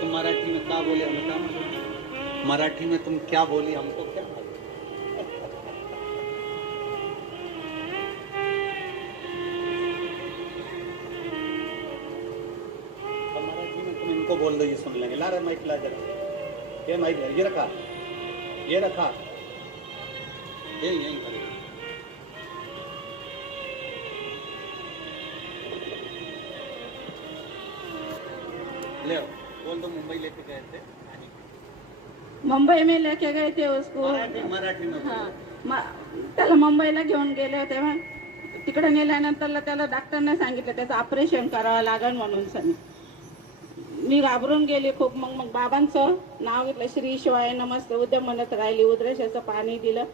तुम मराठी में क्या बोले, हमें क्या मालूम? मराठी में तुम क्या बोली हमको क्या मालूम? मराठी में तुम इनको बोल दो, ये सुन लेंगे। ला रे माइक ला जरा, ये माइक ये रखा, ये रखा, ये यहीं खड़े। ले बोल दो, मुंबई लेके गए थे, मुंबई में लेके गए थे उसको। मराठी में हाँ, त्याला मुंबईला घेऊन गेले होते. मग तिकडे नेल्यानंतर त्याला डॉक्टरने सांगितलं त्याचं ऑपरेशन करावं लागेल म्हणून. सनी मी घाबरून गेले खूप. मग बाबांचं नाव घेतलं, श्री शिवाय नमस्ते उद्या म्हणत राहिली. उद्रेशाचं पाणी दिलं.